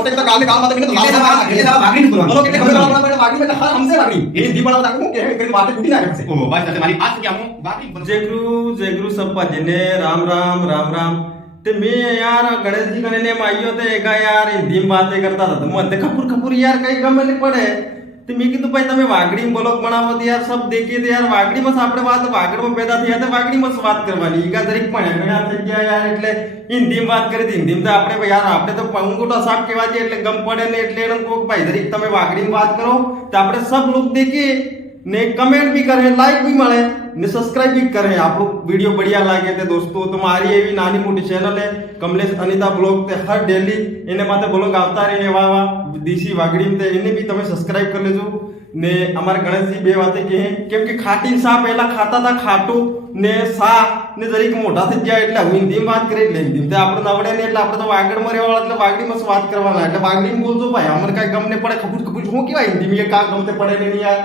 छोटे का गाल में तो એટલે તો વાગડી નું બોલવાનું. बोलो कितने खबर वागड़ी में हर हमसे वागड़ी ये हिंदी बनाओ ताकि के कहीं बातें टूटी ना हमसे ઓ બસ તમારી વાત કે હું વાગડી બોલું. जेगरू सप्पा जिने राम राम राम राम ते मी यार गणेश जी कने ने आइयो ते एका यार हिंदी में बातें करता था तो मन खपुर खपुर यार कई गमे नहीं पड़े ते मी कीधु भाई તમે વાગડી માં બોલો બનાવો તો યાર सब देखिए तो यार વાગડી માં આપણે વાત વાગડ માં પેદા થયા તો વાગડી માં વાત કરવાની ઈકા દરેક પણ ઘણા થઈ ગયા यार એટલે હિન્દી માં વાત કરી હિન્દી માં તો આપણે यार આપણે તો પંગોટો સાપ કેવા છે એટલે ગમ પડે ને એટલે એને કોક ભાઈ દરેક તમે વાગડી માં વાત કરો તો આપણે सब लोग देखिए ने कमेंट भी करे लाइक भी મળે ने सब्सक्राइब भी करें आप लोग वीडियो बढ़िया लागे थे दोस्तों तुम्हारी ये भी नानी मोटी चैनल है कमलेश अनिता ब्लॉग ते हर डेली इने माथे ब्लॉग आवता रहे वाह वाह देसी वागड़ी में इन्हें भी તમે સબસ્ક્રાઇબ કરી લેજો ને અમારા ગણેશજી બે વાતે કહે કેમ કે ખાટી સા પહેલા ખાતા હતા ખાટું ને સા ને જરીક મોટા થઈ ગયા એટલે હું હિન્દીમાં વાત કરી એટલે હિન્દી આપણે નવડે ને એટલે આપણે તો વાગડમાં રહેવાળા એટલે વાગડીમાં વાત કરવાના એટલે વાગડીમાં બોલજો ભાઈ અમને કાઈ ગમ ને પડે ખપૂર ખપૂર હું કેવા હિન્દીમાં કા ગમતે પડે ને યાર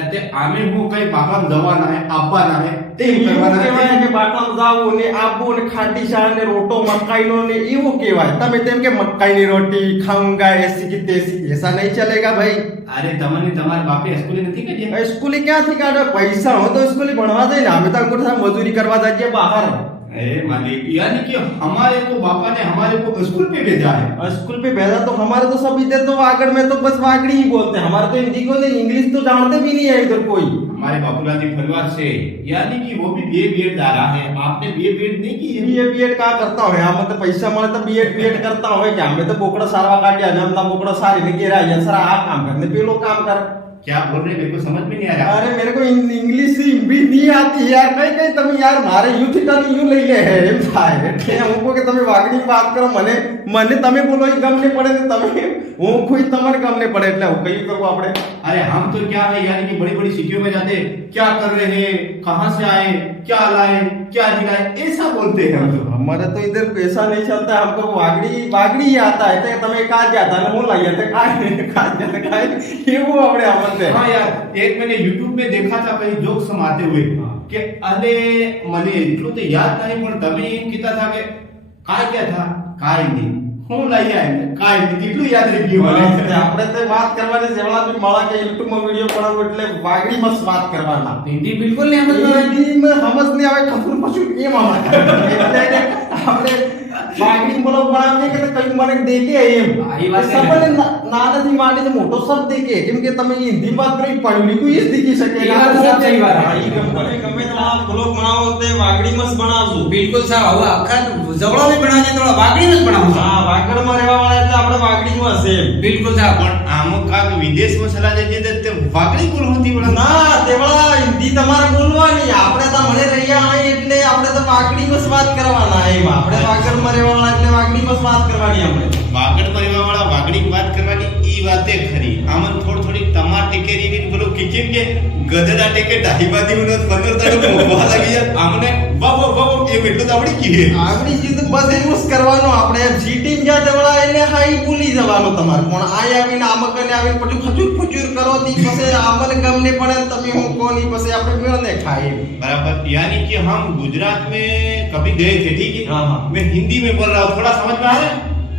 એટલે આમે હું કઈ બાપા દવાના હે આપવાના હે તે કરવાના કહેવાય કે બાટલામાં જાવું ને આબુ ને ખાટી શા ને રોટો મકાઈનો ને એવું કહેવાય તમે તેમ કે મકાઈની રોટી ખાऊंगा ऐसी की तैसी ऐसा नहीं चलेगा भाई અરે તમને તમારા બાપે સ્કૂલે નથી કીધી स्कूली ક્યાંથી કાઢો પૈસા હો તો स्कूली ભણવા જાય ને અમે તો અંગૂઠા મજૂરી કરવા જઈએ બહાર अरे मालिक यानी कि हमारे को बापा ने हमारे को स्कूल पे भेजा है और स्कूल पे भेजा तो हमारे तो सब इधर तो वागड़ में तो बस वागड़ी ही बोलते हैं हमारे तो हिंदी को नहीं इंग्लिश तो जानते भी नहीं है इधर कोई हमारे बापूलाल जी फलवार से यानी कि वो भी बीए बीएड डाला है आपने बीए बीएड नहीं की है बीए बीएड का करता हूँ हम तो पैसा મળે तो बीएड बीएड करता हूँ क्या हमें तो बोकड़ा सारा काटिया जमता बोकड़ा सारी ने गिरा है सर आप काम करने पे लोग काम कर क्या बोल रहे हैं मेरे को समझ में नहीं आ रहा अरे मेरे को इंग्लिश भी नहीं आती यार कहीं कहीं તમે यार मारे यूथ टन यू લઈ લે હે એમ થાય એટલે હું કે તમે વાગડી વાત કરો મને મને તમે બોલો એ ગમ ને પડે ને તમે હું કોઈ તમારે ગમ ને પડે એટલે હું કઈ કરું આપણે अरे हम तो क्या है यानी कि बड़ी बड़ी सिटियों में जाते क्या कर रहे हैं कहाँ से आए क्या लाए क्या दिलाए ऐसा बोलते हैं हम तो हमारे तो इधर पैसा नहीं चलता है हमको वागड़ी वागड़ी ही आता है तो તમે કા જાતા ને હું લઈ જતે કા જાતે કાય એવું આપણે આવડते हाँ यार एक मैंने YouTube में देखा था कहीं जोक समाते हुए कि अरे મને એટલું તો યાદ નહીં પણ તમે એમ કીધા था कि काय क्या था काय नहीं હું લઈ આવ્યા काय नहीं એટલું યાદ રહી ગયું મને આપણે તો વાત કરવાની જેવડા બી મળા કે YouTube માં વિડિયો બનાવો એટલે વાગડી માં વાત કરવાના हिंदी बिल्कुल नहीं समझ में हिंदी में समझ नहीं आवे खफूर पशु केम आवे આપણે વાગડી બોલો બનાવીએ કે કઈ મને દેખે એમ એ વાત સબને નાનાથી માંડીને મોટો શબ્દ દેખે કેમ કે તમે હિન્દી વાત કરી પડ્યું લીધું એ જ દેખી શકે એ વાત સાચી વાત. ગમે તો બ્લોગ બનાવો તે વાગડી માં જ બનાવજો बिल्कुल साहब હવે આખા જવળો में बनावे तो वागड़ी में बनाવો હા વાગડમાં રહેવા વાળા એટલે આપણે વાગડીમાં હશે बिल्कुल साहब પણ આમાં કાક વિદેશમાં સલાહ જઈએ તો તે વાગડી કોણ હોતી વળા ના તેવડા હિન્દી તમારે બોલવાની આપણે તો મને રહ્યા હોય એટલે આપણે તો વાગડીમાં જ વાત કરવાના એમ આપણે વાગડમાં રહેવાવાળા એટલે વાગડીમાં જ વાત કરવાની આપણે વાગડમાં રહેવા વાળા વાગડી વાત કરવાની ઈ વાતે ખરી આમાં થોડી તમાર ટેકેરી ની બોલો કે કેમ કે ગધડા ટેકે ડાહીબાદી ઉનો 15 તારીખ મોવા લાગી જાય આમને વાવ વાવ એ એટલું તો આવડી ગઈ આગળી ચીજ બસ એવું જ કરવાનું આપણે સીટીમ જ્યાં તેવડા એટલે હાઈ ભૂલી જવાનું તમારે પણ આ આવીને આમકને આવીને પછી ફચુર ફચુર કરો તી પછી આમને ગમને પડે તમે હું કોની પછી આપણે મેળને ખાઈએ बराबर यानी कि हम गुजरात में कभी गए थे ठीक है हाँ, हाँ। मैं हिंदी में बोल रहा हूँ थोड़ा समझ में आ रहा है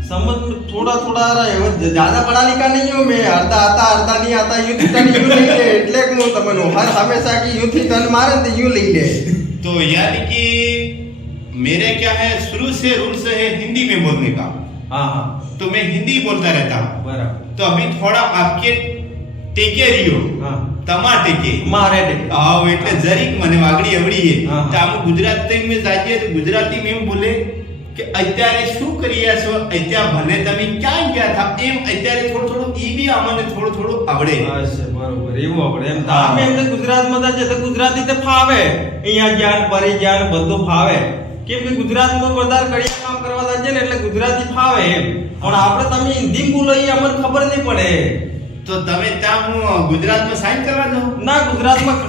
समझ में थोड़ा थोड़ा आ रहा है वो ज्यादा पढ़ा लिखा नहीं हूं मैं अर्धा आता अर्धा नहीं आता यूं टन यूं લઈ લે એટલે કે હું તમને હર હંમેશા की यूं થી ટन मारे तो यूं લઈ ले तो यानी कि मेरे क्या है शुरू से रूल्स है हिंदी में बोलने का हां हां तो मैं हिंदी बोलता रहता हूँ बराबर तो अभी थोड़ा आपके ટેકે રહ્યો हां તમા ટેકે मारे दे આવ એટલે જરીક મને વાગડી આવડી છે હા. તો આમ ગુજરાતી में જાઈએ તો ગુજરાતી में એમ બોલે કે અત્યારે શું કરીયા છો અત્યારે ભલે તમે ક્યાં ગયા હતા એમ અત્યારે થોડું થોડું ઈ બી અમને થોડું થોડું આવડે અચ્છા બરોબર એવું આપણે એમ તો અમે એમ તો ગુજરાતમાં જાય તો ગુજરાતી તો ફાવે અહીંયા જ્ઞાન પરી જ્ઞાન બધું ફાવે કેમ કે ગુજરાતમાં વધારે કડિયા કામ કરવા જાય ને એટલે ગુજરાતી ફાવે એમ પણ આપણે તમે હિન્દી બોલો એ અમને ખબર નહીં પડે તો તમે ત્યાં હું ગુજરાતમાં સાઈન કરવા જાઉં ના ગુજરાતમાં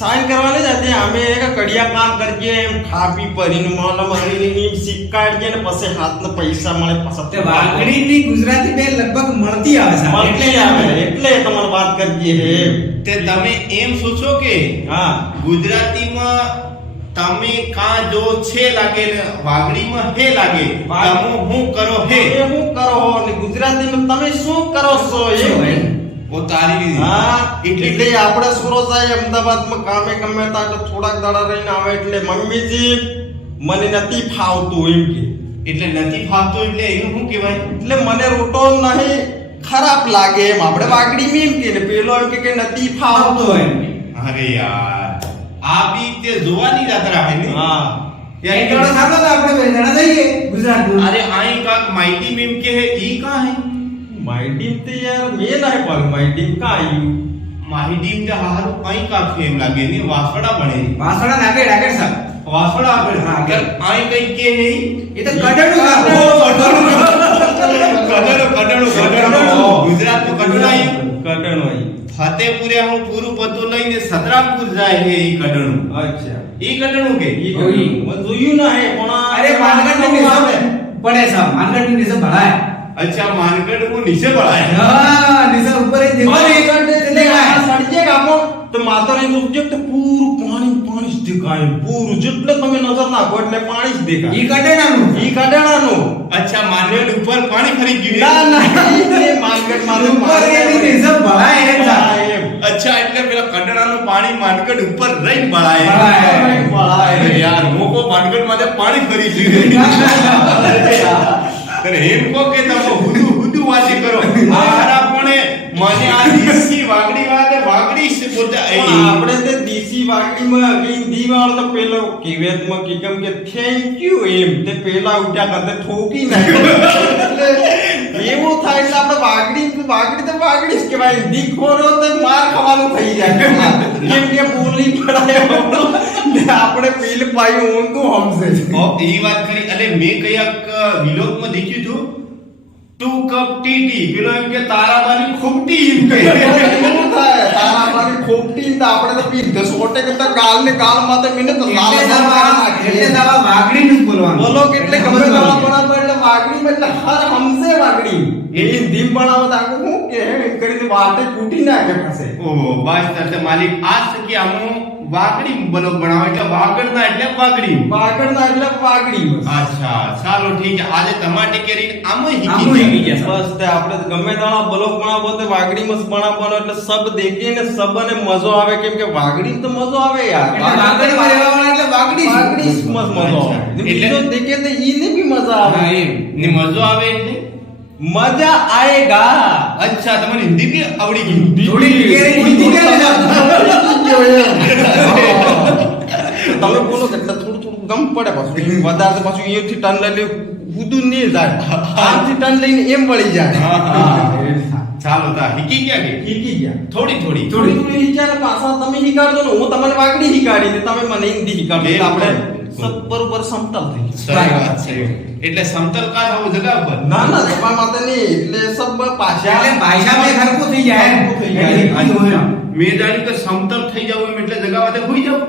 સાઈન કરવા નહીં જતી અમે એક કડિયા કામ કરીએ એમ ખાપી પરીને મોલ મરીને એમ સિક્કાડીએ ને પછી હાથને પૈસા મળે તે પછી વાગડી ની ગુજરાતી બે લગભગ મળતી આવે છે મળતી આવે એટલે તમારે વાત કરીએ એમ તે તમે એમ સોચો કે હા ગુજરાતીમાં તમે કા જો છે લાગે ને વાગડીમાં હે લાગે તમે હું કરો હે તમે શું કરો હો ને ગુજરાતીમાં તમે શું કરો છો એમ ઓ તારી હા એટલે આપણે સુરતમાં અમદાવાદમાં કામે ગમે તા એટલે થોડાક દાડા રહીને આવે એટલે મમ્મીજી મને નથી ફાવતું એમ કે એટલે નથી ફાવતું એટલે એનું શું કહેવાય એટલે મને રોટો નહીં ખરાબ લાગે એમ આપણે વાગડી એમ કે ને પેલો એમ કે નથી ફાવતું એમ અરે યાર આ બી તે જોવાની જાત્રા હે ને હા એક જણો સાંભળો તો આપણે બે જણા જઈએ ગુજરાતમાં. અરે આઈ કાક માઈટી મેમ કે હે ઈ કા હે માય ટીમ તો યાર મેં નહીં પણ માય ટીમ કા આવ્યું માહિતી તે હારું આઈ કાક એમ લાગે ને વાસડા બને વાસણા નાગે ડાગર સાહેબ. વાસડા આગળ હા, આગળ આઈ કઈ કે હે એ તો કડડું સાહેબ. કડણું ગુજરાતનું કડણું આવ્યું કટણ હોય ફતેપુરે હું પૂરું પતું લઈને સતરામપુર જાય હે ઈ કડણું અચ્છા ઈ કડણું કે ઈ કટણ મેં જોયું ના હે પણ અરે માનગઢ ની નિઝામ પડે સાહેબ. માનગઢ ની નિઝામ ભરાય. અચ્છા માનગઢ હું નીચે પડાય હા નિઝામ ઉપર જ દેખાય. સડજે કાપો તો માતરે ઉપજે તો પૂરું પાણી પાણી જ દેખાય પૂરું જેટલે તમે નજર નાખો એટલે પાણી જ દેખાય ઈ કડેણાનું. ઈ કડણાનું અચ્છા માનગઢ ઉપર પાણી ફરી ગયું ના હે? ના ઈ માર્કેટ માં ઉપર એની નિઝામ ભરાય એમ સાહેબ. એમ અચ્છા એટલે પેલા કડણાનું પાણી માનગઢ ઉપર રહીને બળાય બળાય. અરે યાર મોકો માનગઢ માં પાણી ફરી ગયું અરે એમ કો કે તમે હુદુ હુદુ વાસી કરો મારા કોણે મને આ દેશી વાગડી વાગડી છે બોલતા પણ આપણે તે દેશી વાગડીમાં હિન્દી વાળો તો પેલો કહેવતમાં કે કેમ કે થેન્ક યુ એમ તે પેલા ઉઠ્યા કરતે ઠોકી નાખ્યો એટલે એવું થાય એટલે આપણે વાગડી તો વાગડી જ કહેવાય હિન્દી ખોરો તો માર ખાવાનું થઈ જાય કેમ કે બોલી પડાય ને આપણે પેલ પાયું ઊંધું હમસે એ વાત કરી અલે મેં કયાક વિલોકમાં દેખ્યું હતું ટુ કપ ટીટી પેલો એમ કે તારાબાની ખોપટી એમ કે એવું થાય તારા મારી ખોપટી તો આપણે તો પી 10 ઓટે કરતા ગાલ ને ગાલ માથે મિને તો લાલ એટલે દાવા વાગડીનું જ બોલવાનું. બોલો કેટલે ગમે તારા બરાબર એટલે વાગડી માં એટલે હર હમસે વાગડી એની ધીમ બનાવો તો આખું હું કે એમ કરીને વાટે કૂટી નાખે પાસે ઓહો બસ તરતે માલિક આજ કે આમનું વાગડી બ્લોક બનાવો એટલે વાગડના એટલે વાગડી વાગડના એટલે વાગડી બસ અચ્છા ચાલો ઠીક છે આજે તમારે કેરી આમ આમ હિકી હિકી ગયા બસ તે આપણે ગમે તારા બ્લોક બનાવો તે વાગડી મસ બનાવવાનો એટલે સબ દેખીને સબને મજો આવે કેમ કે વાગડી તો મજો આવે યાર એટલે વાગડીમાં રહેવાવાળા એટલે વાગડી જ. વાગડી જ મસ્ત મજો આવે એટલે- બીજો દેખે તો ઈને બી મજા હા, આવે એમ. ને મજો આવે એટલે મજા આયેગા અચ્છા તમને હિન્દી બી આવડી ગઈ થોડી કેરી હિન્દી કેવી તમે બોલો કે થોડું ગમ પડે પાછું વધારે તો પાછું અહીંયાથી ટર્ન લઈને ઉદું નહીં જાય આમથી ટર્ન લઈને એમ વળી જાય ચાલો તા હિકી ગયા કે શીખી ગયા થોડી થોડી થોડી થોડી વિચાર પાછા તમે શીખાડજો ને હું તમને વાગડી શીખાડી ને તમે મને હિન્દી શીખાડો એટલે આપણે સબ બરોબર સમતલ થઈ સારી વાત છે એટલે સમતલ કા થવું જગા ઉપર ના ના જમા માટે નહીં એટલે સબ પાછા એટલે ભાષામાં હરખું થઈ જાય. હરખું થઈ જાય. એટલે હોય. મેં જાણ્યું કે સમતલ થઈ જાવ એમ એટલે જગા વાતે હોઈ જાવ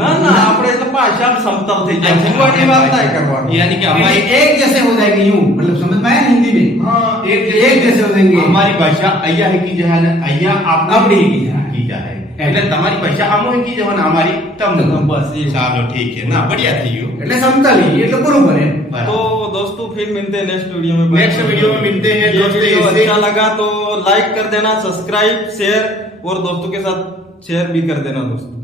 ના ના આપણે એટલે પાછા સમતલ થઈ જાય ભૂલવાની વાત નહીં કરવાની यानी कि हमारी हमारी एक जैसे हो जाएगी यूं मतलब समझ में आया हिंदी में हाँ एक जैसे हो जाएंगे हमारी भाषा अय्या है की जहां अय्या आप अपनी की जहां की जहां એટલે તમારી ભાષા આમો की जहां हमारी तम बस ये ચાલો ઠીક है ना बढ़िया थी गयो એટલે સમતલી એટલે બરોબર है तो दोस्तों फिर मिलते हैं नेक्स्ट वीडियो में नेक्स्ट वीडियो में मिलते हैं ये दोस्तों वीडियो ऐसे अच्छा लगा तो लाइक कर देना सब्सक्राइब शेयर और दोस्तों के साथ शेयर भी कर देना दोस्तों